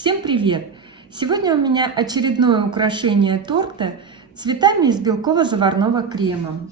Всем привет! Сегодня у меня очередное украшение торта цветами из белково-заварного крема.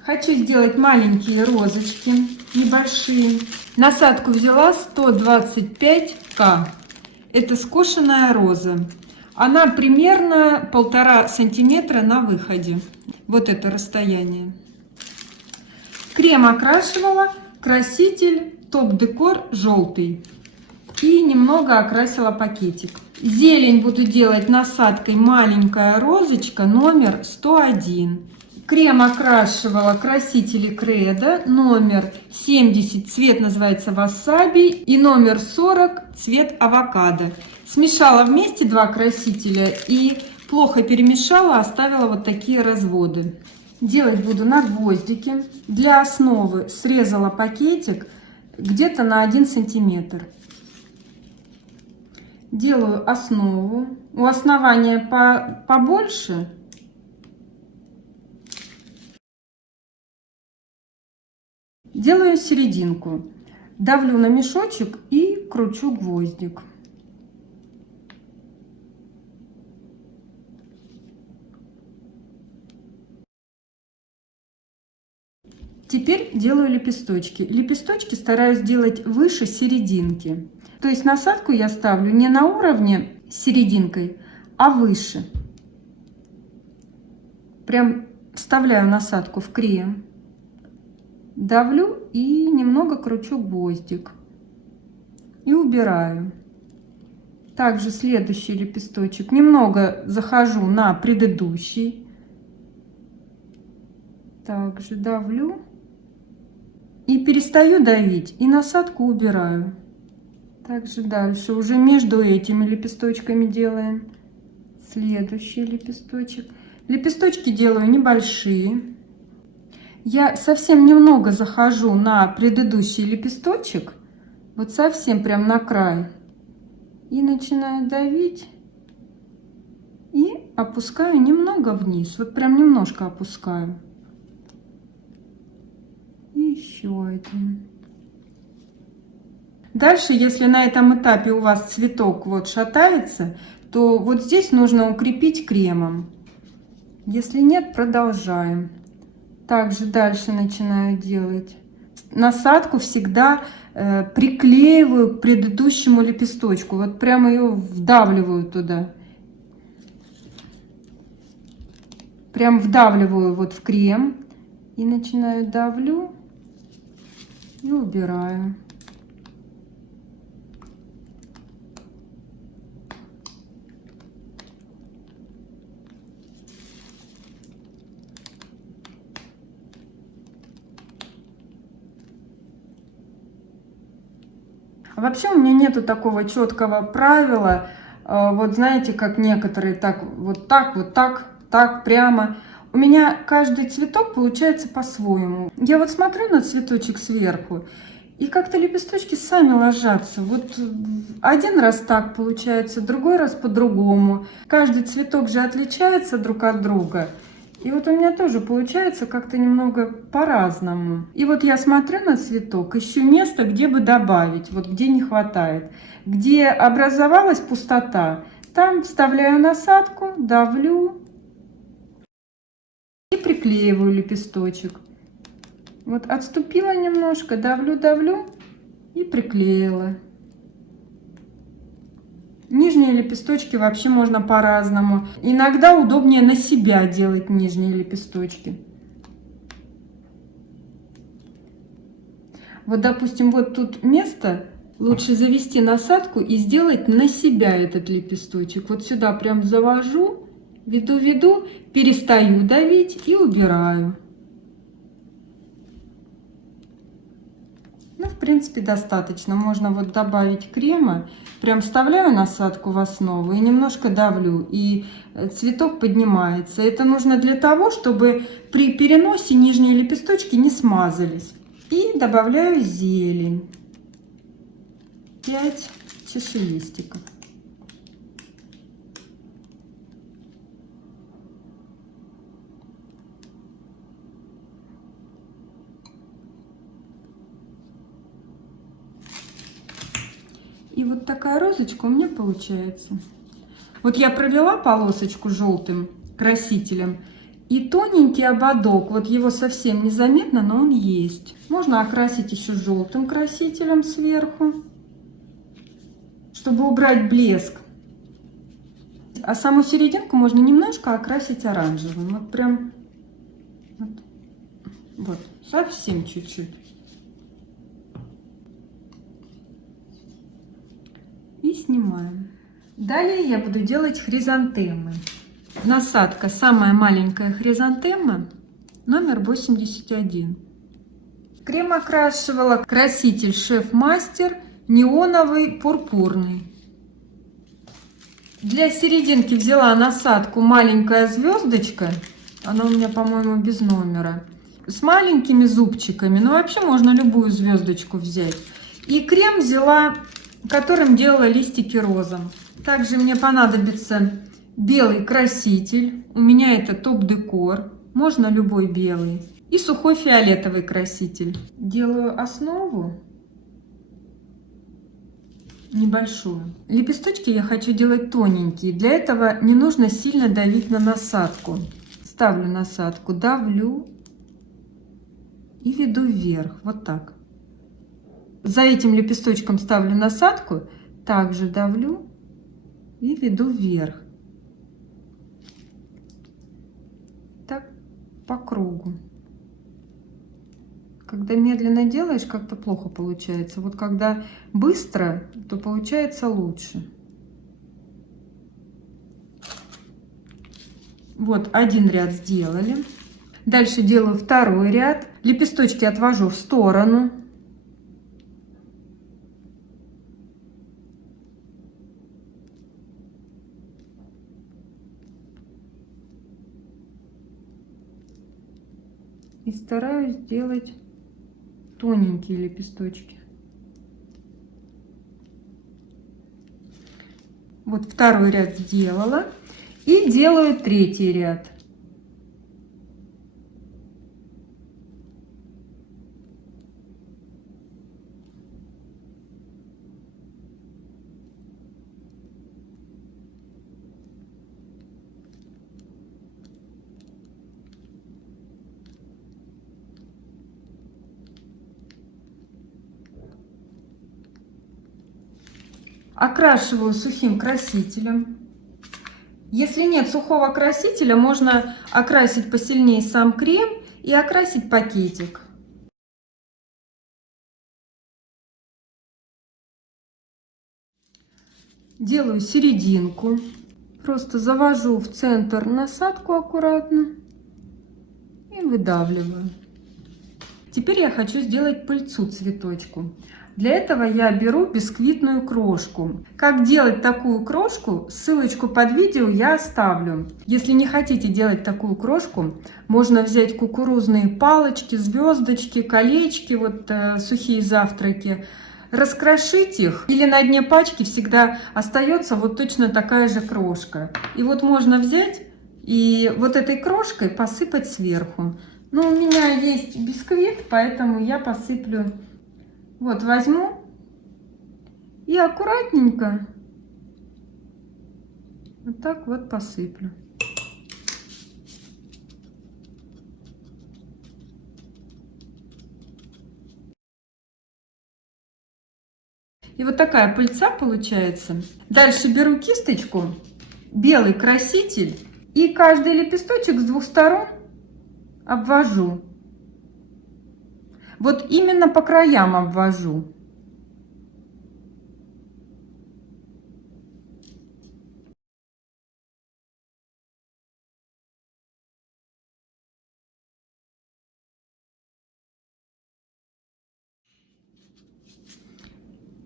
Хочу сделать маленькие розочки, небольшие. Насадку взяла 125К. Это скошенная роза. Она примерно 1,5 сантиметра на выходе. Вот это расстояние. Крем окрашивала, краситель топ-декор желтый. И немного окрасила пакетик. Зелень буду делать насадкой маленькая розочка номер 101. Крем окрашивала красители Кредо номер 70, цвет называется васаби, и номер 40, цвет авокадо. Смешала вместе два красителя и плохо перемешала, оставила вот такие разводы. Делать буду на гвоздике. Для основы срезала пакетик где-то на 1 сантиметр. Делаю основу. У основания побольше. Делаю серединку. Давлю на мешочек и кручу гвоздик. Теперь делаю лепесточки. Лепесточки стараюсь делать выше серединки. То есть насадку я ставлю не на уровне с серединкой, а выше. Прям вставляю насадку в крем, давлю и немного кручу гвоздик. И убираю. Также следующий лепесточек. Немного захожу на предыдущий. Также давлю. И перестаю давить. И насадку убираю. Также дальше уже между этими лепесточками делаем следующий лепесточек. Лепесточки делаю небольшие. Я совсем немного захожу на предыдущий лепесточек, вот совсем прям на край, и начинаю давить и опускаю немного вниз, вот прям немножко опускаю. И еще один. Дальше, если на этом этапе у вас цветок вот шатается, то вот здесь нужно укрепить кремом. Если нет, продолжаем. Также дальше начинаю делать. Насадку всегда приклеиваю к предыдущему лепесточку. Вот прямо ее вдавливаю туда. Прям вдавливаю вот в крем. И начинаю давлю и убираю. Вообще у меня нету такого четкого правила, вот знаете, как некоторые так, вот так, прямо. У меня каждый цветок получается по-своему. Я вот смотрю на цветочек сверху, и как-то лепесточки сами ложатся. Вот один раз так получается, другой раз по-другому. Каждый цветок же отличается друг от друга. И вот у меня тоже получается как-то немного по-разному. И вот я смотрю на цветок, ищу место, где бы добавить, вот где не хватает. Где образовалась пустота, там вставляю насадку, давлю и приклеиваю лепесточек. Вот отступила немножко, давлю и приклеила. Нижние лепесточки вообще можно по-разному. Иногда удобнее на себя делать нижние лепесточки. Вот, допустим, вот тут место, лучше завести насадку и сделать на себя этот лепесточек. Вот сюда прям завожу, веду, перестаю давить и убираю. Ну, в принципе, достаточно. Можно вот добавить крема. Прям вставляю насадку в основу и немножко давлю. И цветок поднимается. Это нужно для того, чтобы при переносе нижние лепесточки не смазались. И добавляю зелень. 5 чашелистиков. И вот такая такая розочка у меня получается. Вот я провела полосочку желтым красителем. И тоненький ободок, вот его совсем незаметно, но он есть. Можно окрасить еще желтым красителем сверху, чтобы убрать блеск. А саму серединку можно немножко окрасить оранжевым. Вот прям, вот совсем чуть-чуть. И снимаем. Далее я буду делать хризантемы. Насадка самая маленькая хризантема, номер 81. Крем окрашивала краситель Шеф-Мастер неоновый пурпурный. Для серединки взяла насадку маленькая звездочка. Она у меня, по-моему, без номера. С маленькими зубчиками. Но вообще можно любую звездочку взять. И крем взяла, которым делала листики розом. Также мне понадобится белый краситель. У меня это топ-декор. Можно любой белый. И сухой фиолетовый краситель. Делаю основу небольшую. Лепесточки я хочу делать тоненькие. Для этого не нужно сильно давить на насадку. Ставлю насадку, давлю и веду вверх. Вот так. За этим лепесточком ставлю насадку. Также давлю и веду вверх. Так по кругу. Когда медленно делаешь, как-то плохо получается. Вот когда быстро, то получается лучше. Вот один ряд сделали. Дальше делаю второй ряд. Лепесточки отвожу в сторону. И стараюсь сделать тоненькие лепесточки. Вот второй ряд сделала. И делаю третий ряд. Окрашиваю сухим красителем. Если нет сухого красителя, можно окрасить посильнее сам крем и окрасить пакетик. Делаю серединку. Просто завожу в центр насадку аккуратно и выдавливаю. Теперь я хочу сделать пыльцу цветочку. Для этого я беру бисквитную крошку. Как делать такую крошку, ссылочку под видео я оставлю. Если не хотите делать такую крошку, можно взять кукурузные палочки, звездочки, колечки, вот сухие завтраки, раскрошить их, или на дне пачки всегда остается вот точно такая же крошка. И вот можно взять и вот этой крошкой посыпать сверху. Но у меня есть бисквит, поэтому я посыплю. Вот возьму и аккуратненько вот так вот посыплю. И вот такая пыльца получается. Дальше беру кисточку, белый краситель и каждый лепесточек с двух сторон обвожу. Вот именно по краям обвожу.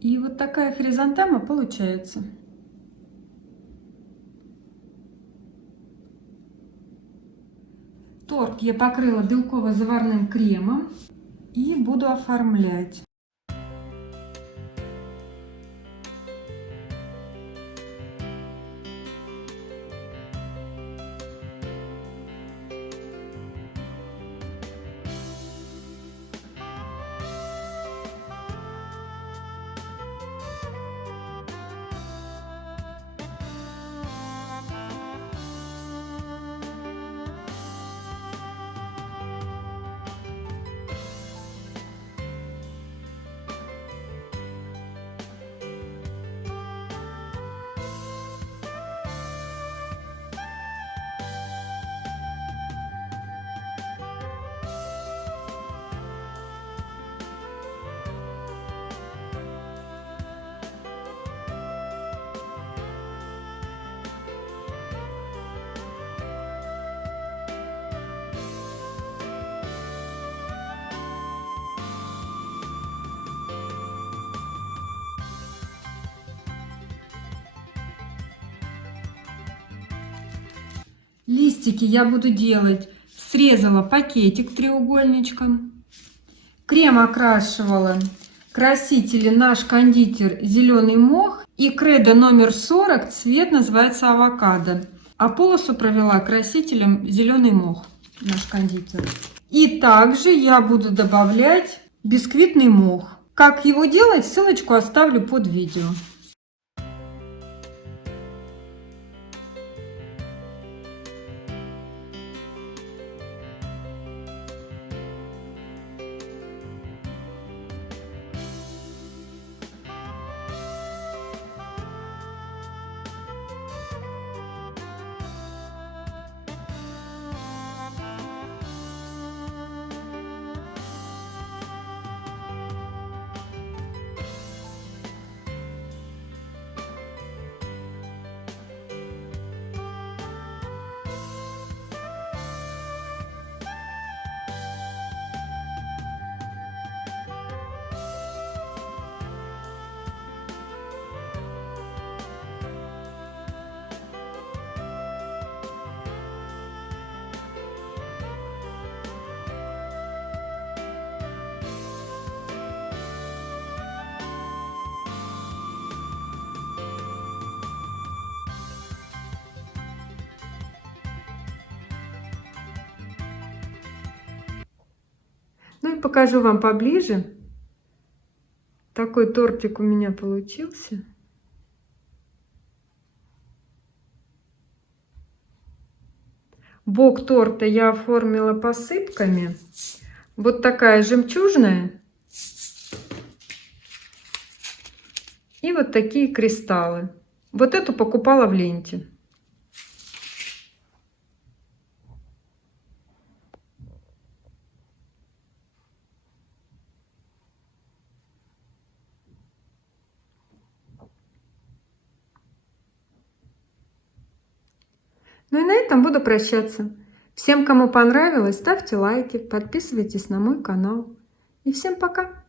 И вот такая хризантема получается. Торт я покрыла белково-заварным кремом и буду оформлять. Листики я буду делать. Срезала пакетик треугольничком. Крем окрашивала. Красители наш кондитер зеленый мох. И кредо номер 40, цвет называется авокадо. А полосу провела красителем зеленый мох, наш кондитер. И также я буду добавлять бисквитный мох. Как его делать, ссылочку оставлю под видео. Ну и покажу вам поближе. Такой тортик у меня получился. Бок торта я оформила посыпками. Вот такая жемчужная. И вот такие кристаллы. Вот эту покупала в ленте. Ну и на этом буду прощаться. Всем, кому понравилось, ставьте лайки, подписывайтесь на мой канал. И всем пока!